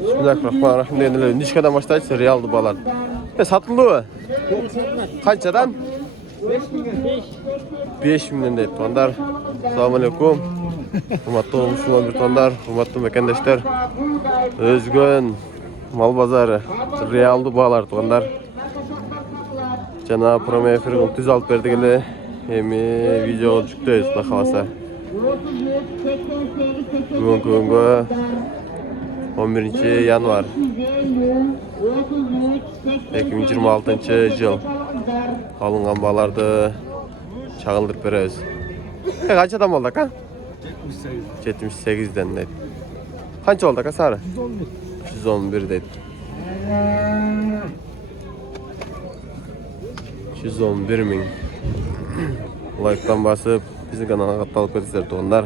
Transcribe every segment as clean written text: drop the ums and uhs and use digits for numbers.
Bismillahirrahmanirrahim. Denile nişkadan başlayıcı realdı balar. Satıldı mı? Kaçadan? 5 milyon deyip tonlar. Assalamualaikum. Hurmatlı Müslüman bir tonlar, hurmatlı mekandaşlar. Özgün mal bazarı realdı bağlar tonlar. Jana promo efirgin tüz alıp berdigili. Hemi video yüklüyoruz da kalasa. Bugünkü 11 yanvar 2026 yıl alıngan bağlarda çağıldırıp bereriz. Kaç adam oldu ka? 78'den dedi. Kaç oldu ka sarı? 111 dedi. 111 bin. Like'dan basıp bizim kanala katılıp etsizler toğunlar.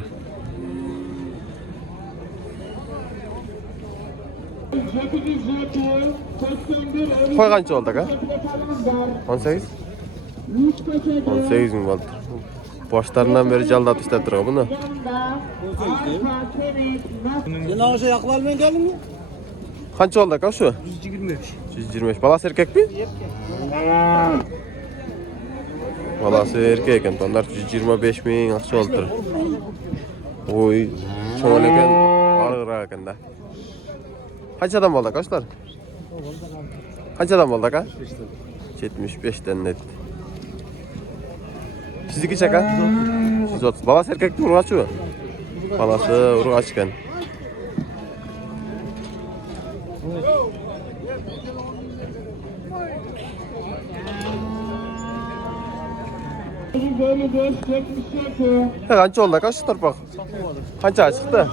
Koy kaç oldu ka? 18? 18 bin oldu. Başlarından beri calda atışlar duruyor bunu. Sen ağaca yaklarmaya geldin mi? Kaç oldu ka şu? 125. 125. Balası erkek mi? Balası erkek eken. Onlar 125 bin akça oldu. Oy. Çoğun eken. Ağır eken de. Kaç adam oldu kaçlar? Kaç adam oldu ka? 75'ten net. Sizdeki çaka? 130. Balası erkek mi? Urgaç mı? Balası urgaç eken. Kaç oldu kaç torpak? Kaça çıktı?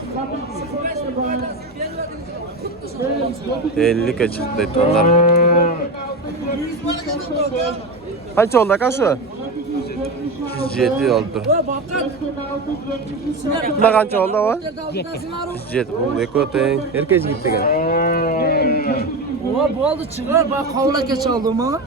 50 çıktı tonlar. Kaç oldu kaç şu? 107 oldu. Ne kaç oldu o? 107. Bu ekoten herkes gitti gene. Oha bu aldı çıkar bak kavla geç aldım ha.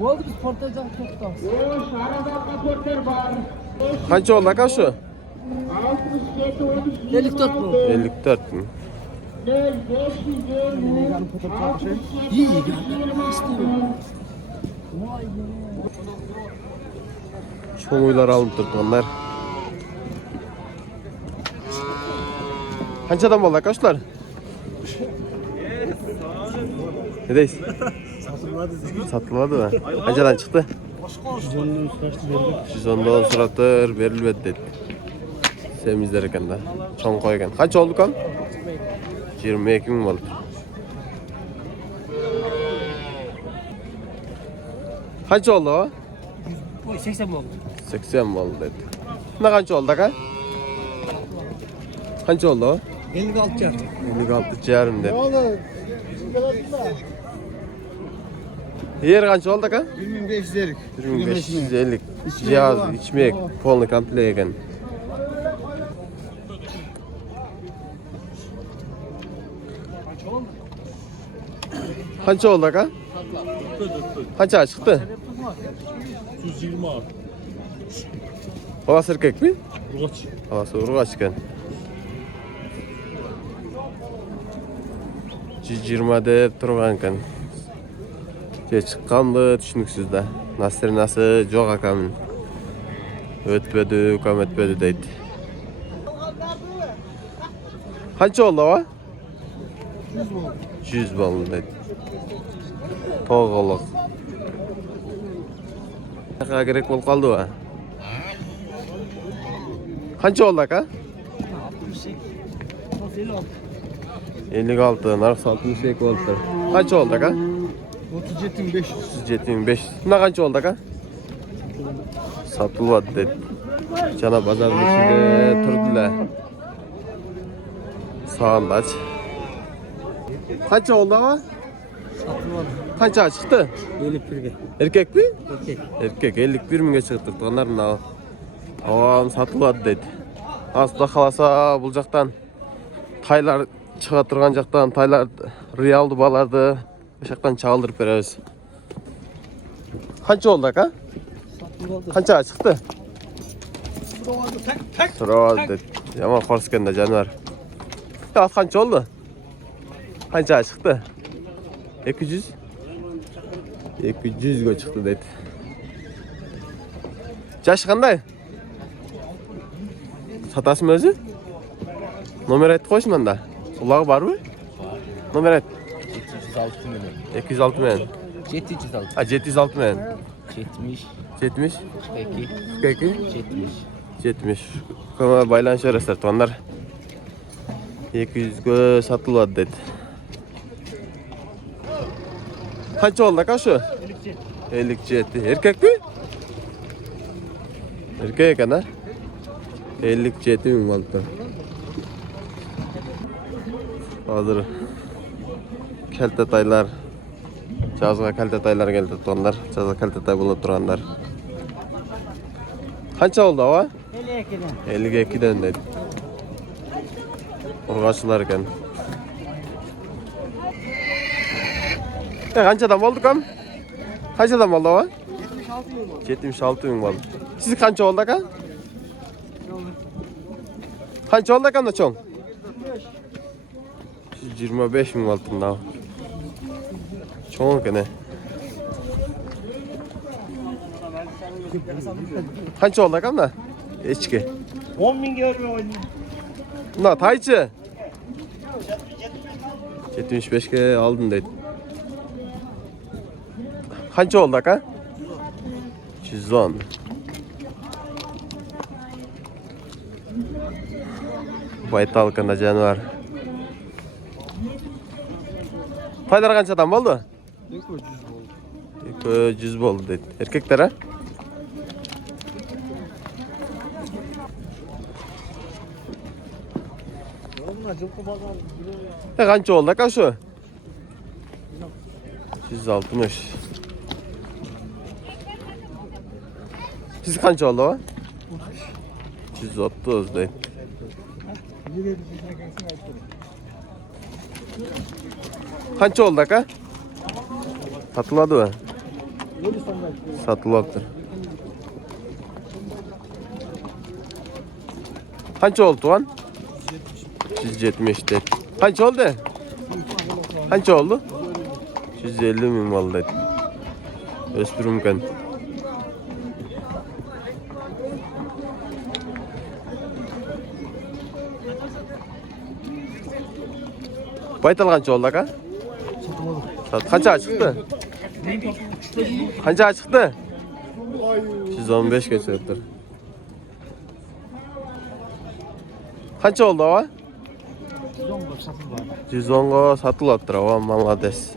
Bu aldı biz portajdan toptan. Kaç oldu kaç şu? 54 bu. 54 mi? İyi geldi. İstiyor. Çoğun uylar alınıp durdu onlar. Kaç adam oldu kaçlar? Ne deyiz? Satılmadı mı? Kaçadan çıktı? 110'dan suratır verilmedi dedi. Sevimizler eken de. Çoğun koyken. Kaç oldu kan? 22 bin oldu. Kaç oldu o? 80 oldu. 80 mi oldu dedi. Ne kaç oldu kan? Kaç oldu o? 56 çarpı. 56 ciğerim dedi. Yer kaç oldu kan? 1550. 1550. Cihaz, içmek, polni komple eken. Kaç oldu kan? Kaça çıktı? 120 abi. Balası erkek mi? Urgaç. Balası urgaç eken. 120'de turgan eken. Çıqqandı düşünüksüzde. Nasıl жоқ akamın. Ötmedi, ukam ötmedi deydi. Kaç oldu o? 100 oldu deydi. Toğuluk. Ne gerek bol kaldı o? Kaç oldu aka? 56, narx 62 oldu. Kaç oldu aka? 37.500. Ne kaç oldu aka? Satılmadı dedi. Cana pazarın içinde turdular. Sağında aç. Kaç oldu ama? Satılmadı. Kaça çıktı? 51'ge. Erkek mi? Erkek. Erkek 51 minge çıktı. Onlar mı? Avam satılmadı dedi. Aslında kalasa bulacaktan taylar çıkartırgan jaktan taylar realdı balardı. Bu jaktan çağıldırıp bereriz. Kaç oldu aka? Kança çıktı? Tak. Sıra dedi. Ama korskende canavar. Ya kança oldu? Kança çıktı? 200. 200 go çıktı dedi. Yaşı qanday? Satasın özü? Nomer aytib qo'yish menda. Ulog'i bormi? Nomer ayt. 706 milyon. 206 men. 706. Ha 706 men. 70. 70. 42. 42. 70. 70. Kama baylanışarızlar tonlar. 200 go satılmadı dedi. Kaç oldu aka şu? 57. Erkek mi? Erkek ana. 57 bin vallahi. Hazır. Keltetaylar. Жазға keltetaylar geldi tonlar. Жазға keltetay bulup duranlar. Kança oldu hava? 52'den dedi. Urgaçılar ekan. Kançadan oldu kam? Kançadan oldu hava? 76 bin oldu. Siz kança oldu aka? Kança oldu aka da çoğun? 125 bin altında. Çoğun kene. Kança oldu aka da? Eçki. 10 bin euro oynuyor. Na tayçı. 75'e aldın dedi. Kança oldu aka? 110. Baytalkanda canavar. Paylar kançadan oldu? 200 oldu dedi. Erkeklere? Kança oldu aka şu? 160. Siz kança oldu o? 130 değil. Kança oldu aka? Satılmadı mı? Satılmadı. Kança oldu Tuğan? 170 dedi. Kança oldu? Kança oldu? 150 bin vallahi. Öspürümken. Baytal kança oldu aka? Kança çıktı? Kança çıktı? 115 geçiyordur. Kança oldu hava? 110'a satılıptır hava, malades.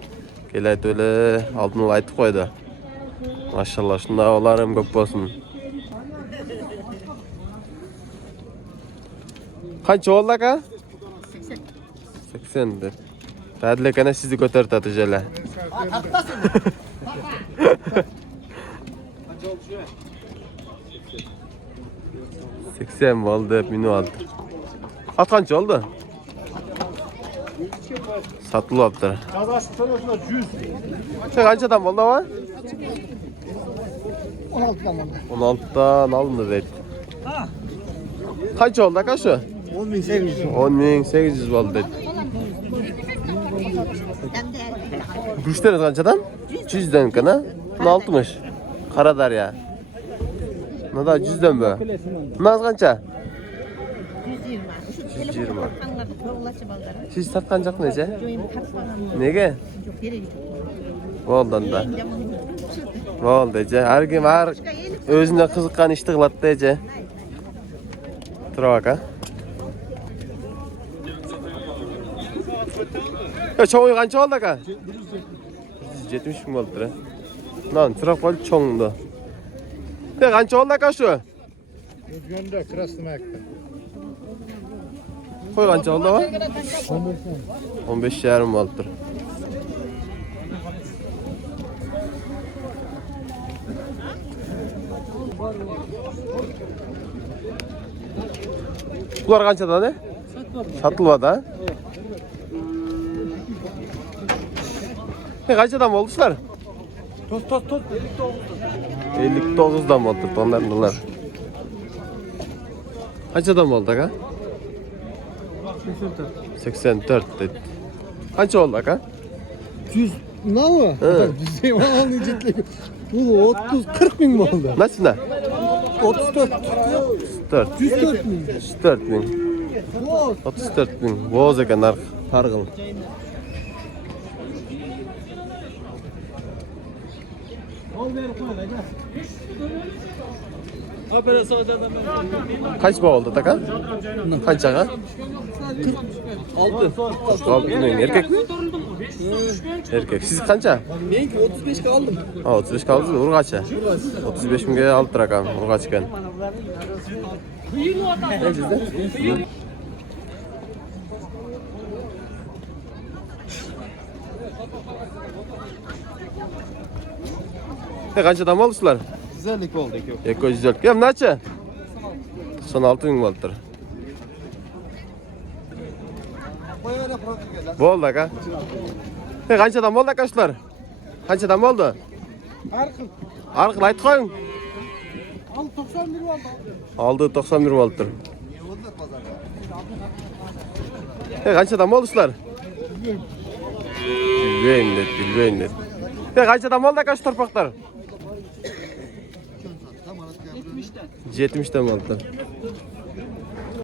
Kelayt öyle aldın aytıp koydu. Maşallah şunda olarım köp bolsun. Kança oldu aka? 80 dir. Tadilekene sizi götürüp atıcılar. 80 oldu, hep minü aldı. At kança oldu? Satılıptır. Kazası soruyorsunuz 100. Sen kançadan oldu ama? 16'dan oldu. 16'dan alındı dedi. Kaç oldu kaç o? 10.800. 10.800 oldu dedi. Güçleriz kançadan? 100'den kana. 60. Karadar ya. Ne da 100'den bu. Naz kança? 120. Siz satkancak nece? Nege? Oldan da. Oldu ece. Her kim her özüne kızıkkan işti kılattı ece. Tura bak ha. Ya çoğu kança oldu ka? 170 bin oldu tura. Lan tura kol çoğundu. Ne kança oldu ka şu? Özgünde Krasnoyar'da. Koy kança oldu va? 15 yarım oldu tura. Bunlar kançada ne? Satılmadı ha? Ne kaçadan mı oldular? Toz. 59'dan oldu tonlarındalar. Kaçadan oldu aka? 84 dedi. Kaç oldu aka? 100 ne mı? Düzeyim alan ciddi. Bu 30-40 bin mi oldu? Nasıl ne? 34. 4. 104 bin. 34 bin. 34 bin. Boğaz eken hargıl. Kaç bağ oldu taka? Kaç aka? 46 bin. Erkek mi? Erkek. Siz kaça? Benimki 35 kaldım. Ha 35 kaldı mı? Uru kaça? 35 bin gaya aldı rakam. Uru kaçken. Ne cizde? Ne kaçadan mı alıştılar? Güzellik oldu ki. Ekojizört. Gel naçı? 96 bin vardır. Bu oldu ha? Ne kaçadan mı oldu arkadaşlar? Kaçadan mı oldu? Arkıl ayt koyun. Al 91 oldu. Aldı 91 vardır. Ne kaçadan mı oluşlar? Bilmeyin dedi. Ne kaçadan mı oldu arkadaş torpaklar? 70'ten mi aldılar?